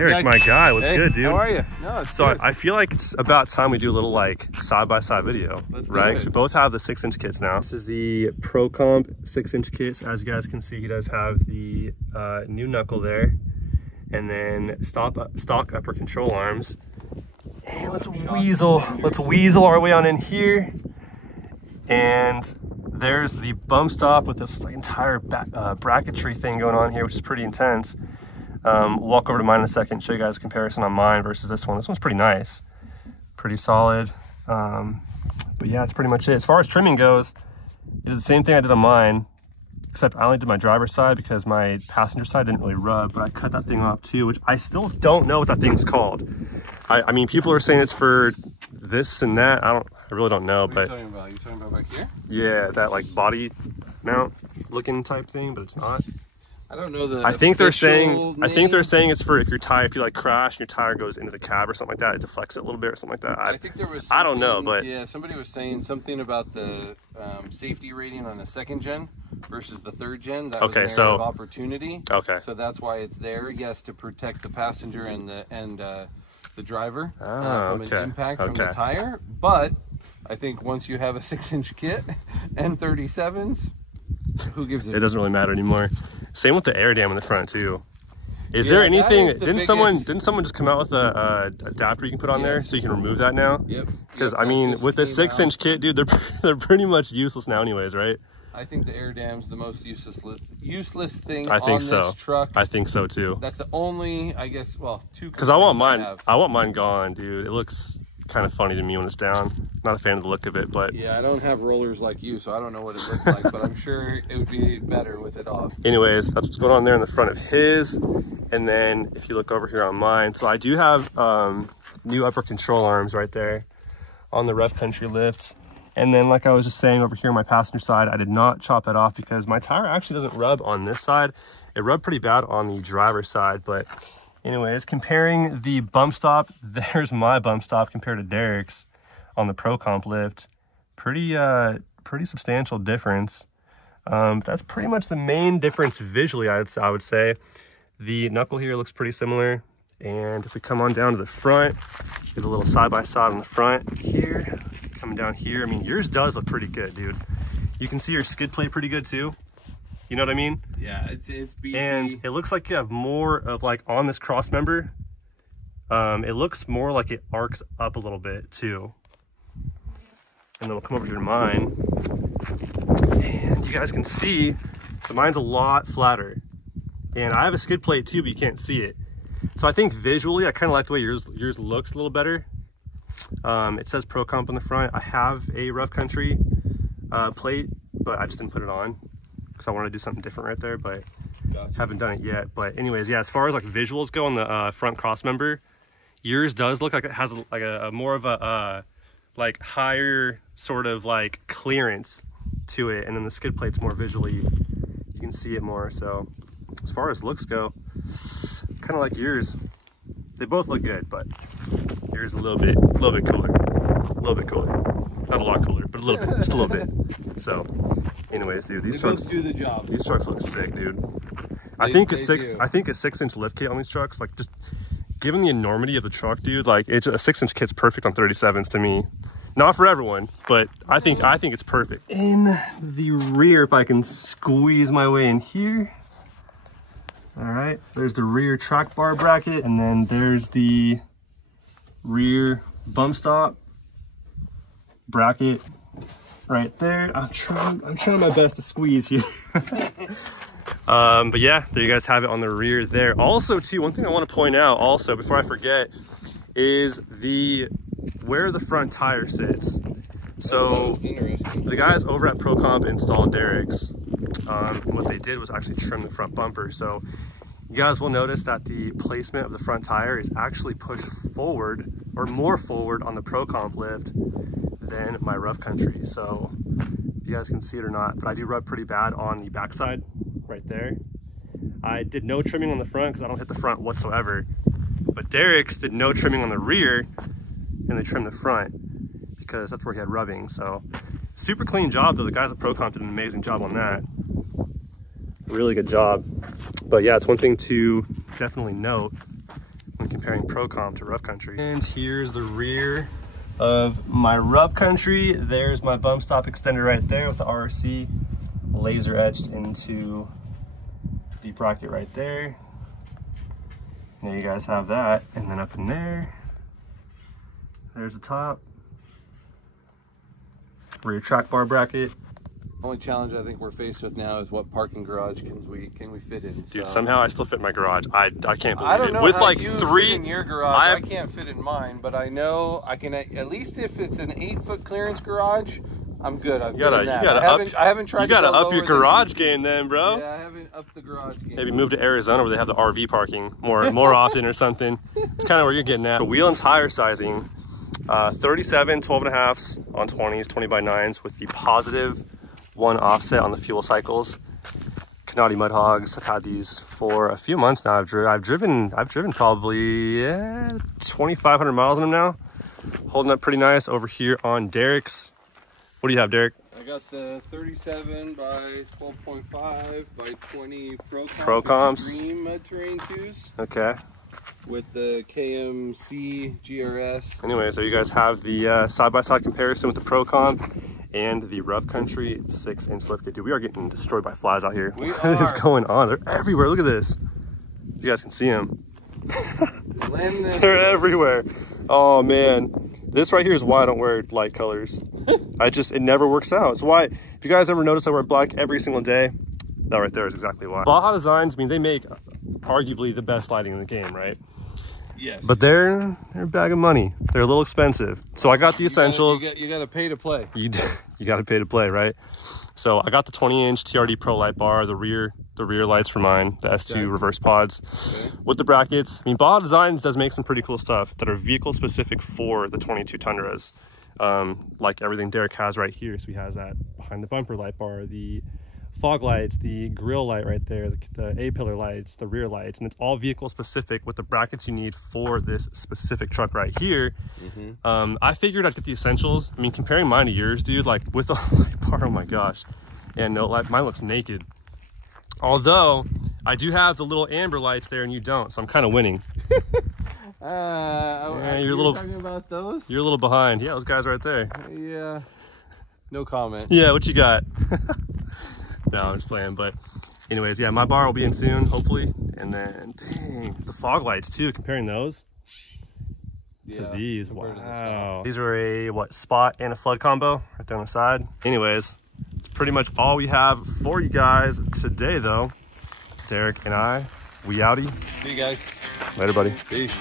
Derek, my guy, what's good, dude? How are you? No, it's good. I feel like it's about time we do a little like side-by-side video, right? Because we both have the 6-inch kits now. This is the Pro Comp 6-inch kits. As you guys can see, he does have the new knuckle there, and then stock upper control arms. And let's weasel our way on in here. And there's the bump stop with this like entire bracketry thing going on here, which is pretty intense. Walk over to mine in a second, show you guys a comparison on mine versus this one. This one's pretty nice, pretty solid. But yeah, that's pretty much it. As far as trimming goes, I did the same thing I did on mine, except I only did my driver's side because my passenger side didn't really rub, but I cut that thing off too, which I still don't know what that thing's called. I mean, people are saying it's for this and that. I really don't know, but. What are you talking about? You talking about back here? Yeah, that like body mount looking type thing, but it's not. I don't know the. I think they're saying it's for if you like crash and your tire goes into the cab or something like that, it deflects it a little bit or something like that. I think there was. I don't know, but yeah, somebody was saying something about the safety rating on the 2nd gen versus the 3rd gen. That was an area of opportunity. Okay. So that's why it's there. Yes, to protect the passenger and the driver from an impact from the tire. But I think once you have a 6-inch kit and 37s, who gives a? It doesn't really matter anymore. Same with the air dam in the front too. Is there anything? Didn't someone just come out with a adapter you can put on there so you can remove that now? Yep. Because I mean, with a 6-inch kit, dude, they're pretty much useless now, anyways, right? I think the air dam's the most useless thing on this truck. I think so too. That's the only, I guess, well, two. Because I want mine gone, dude. It looks kind of funny to me when it's down. Not a fan of the look of it, but yeah, I don't have rollers like you, so I don't know what it looks like, but I'm sure it would be better with it off. Anyways, that's what's going on there in the front of his. And then if you look over here on mine, so I do have new upper control arms right there on the Rough Country lift. And then like I was just saying over here on my passenger side, I did not chop that off because my tire actually doesn't rub on this side. It rubbed pretty bad on the driver's side. But anyways, comparing the bump stop, there's my bump stop compared to Derek's on the Pro Comp lift. Pretty substantial difference. That's pretty much the main difference visually, I would say. The knuckle here looks pretty similar. And if we come on down to the front, get a little side-by-side on the front here. Coming down here, I mean, yours does look pretty good, dude. You can see your skid plate pretty good too. You know what I mean? Yeah, it's beefy. And it looks like you have more of like on this cross member. It looks more like it arcs up a little bit too. And then we'll come over here to mine. And you guys can see the mine's a lot flatter. And I have a skid plate too, but you can't see it. So I think visually, I kind of like the way yours looks a little better. It says Pro Comp on the front. I have a Rough Country plate, but I just didn't put it on because I want to do something different right there, but haven't done it yet. But anyways, yeah, as far as like visuals go on the front cross member, yours does look like it has like a more of a like higher sort of like clearance to it, and then the skid plate's more visually, you can see it more. So as far as looks go, kind of like yours. They both look good, but yours a little bit cooler. A little bit cooler. Not a lot cooler, but a little bit, just a little bit. So, anyways, dude, these trucks do the job. These trucks look sick, dude. I think a 6-inch lift kit on these trucks, like just given the enormity of the truck, dude, like a 6-inch kit's perfect on 37s to me. Not for everyone, but I think it's perfect. In the rear, if I can squeeze my way in here. All right, so there's the rear track bar bracket, and then there's the rear bump stop bracket right there. I'm trying my best to squeeze here. But yeah, there you guys have it on the rear there. Also too, one thing I want to point out also before I forget is where the front tire sits. So the guys over at Pro Comp installed Derek's. What they did was actually trim the front bumper. So you guys will notice that the placement of the front tire is actually pushed forward or more forward on the Pro Comp lift than my Rough Country. So if you guys can see it or not, but I do rub pretty bad on the backside right there. I did no trimming on the front because I don't hit the front whatsoever. But Derek's did no trimming on the rear and they trimmed the front because that's where he had rubbing. So super clean job though. The guys at Pro Comp did an amazing job on that. Really good job. But yeah, it's one thing to definitely note comparing Pro Comp to rough country. And here's the rear of my rough country. There's my bump stop extender right there with the RC laser etched into the bracket right there. There you guys have that. And then up in there, there's the top. Rear track bar bracket. Only challenge I think we're faced with now is what parking garage can we fit in. Dude, somehow I still fit in my garage. I can't believe I don't know it. With how like you three fit in your garage. I can't fit in mine, but I know I can at least if it's an 8-foot clearance garage, I'm good. I haven't tried. You gotta up your garage game then, bro. Yeah, I haven't upped the garage game. Maybe move to Arizona where they have the RV parking more often or something. It's kind of where you're getting at. The wheel and tire sizing, 37 12.5s on 20s, 20x9s with the positive 1 offset on the fuel cycles. Canati Mud Hogs. I've had these for a few months now. I've driven probably 2,500 miles on them now. Holding up pretty nice. Over here on Derek's. What do you have, Derek? I got the 37 by 12.5 by 20 Pro Comps Extreme Terrain 2s. Okay. With the KMC GRS. Anyway, so you guys have the side-by-side comparison with the Pro Comp and the rough country 6-inch lift kit. Dude, we are getting destroyed by flies out here. We what is going on? They're everywhere. Look at this. You guys can see them. They're everywhere. Oh man, this right here is why I don't wear light colors. It never works out. It's why, if you guys ever notice I wear black every single day, that right there is exactly why. Baja Designs, I mean, they make arguably the best lighting in the game, right? Yes. But they're a bag of money. They're a little expensive. So I got the essentials. You got to pay to play. You got to pay to play, right? So I got the 20-inch TRD Pro light bar, the rear lights for mine, the S2 reverse pods with the brackets. I mean, Baja Designs does make some pretty cool stuff that are vehicle specific for the 22 Tundras. Like everything Derek has right here. So he has that behind the bumper light bar, the fog lights, the grill light right there, the A-pillar lights, the rear lights, and it's all vehicle specific with the brackets you need for this specific truck right here. I figured I'd get the essentials. I mean, comparing mine to yours, dude, like with the light bar, oh my gosh. And no, like mine looks naked. Although I do have the little amber lights there and you don't, so I'm kind of winning. Yeah, you're talking about those? You're a little behind. Yeah, those guys right there. Yeah, no comment. Yeah, what you got? No, I'm just playing, but anyways, yeah, my bar will be in soon, hopefully. And then, dang, the fog lights too, comparing those to these. Wow. These are a, spot and a flood combo right there on the side. Anyways, it's pretty much all we have for you guys today, though. Derek and I, we outie. See you guys. Later, buddy. Peace.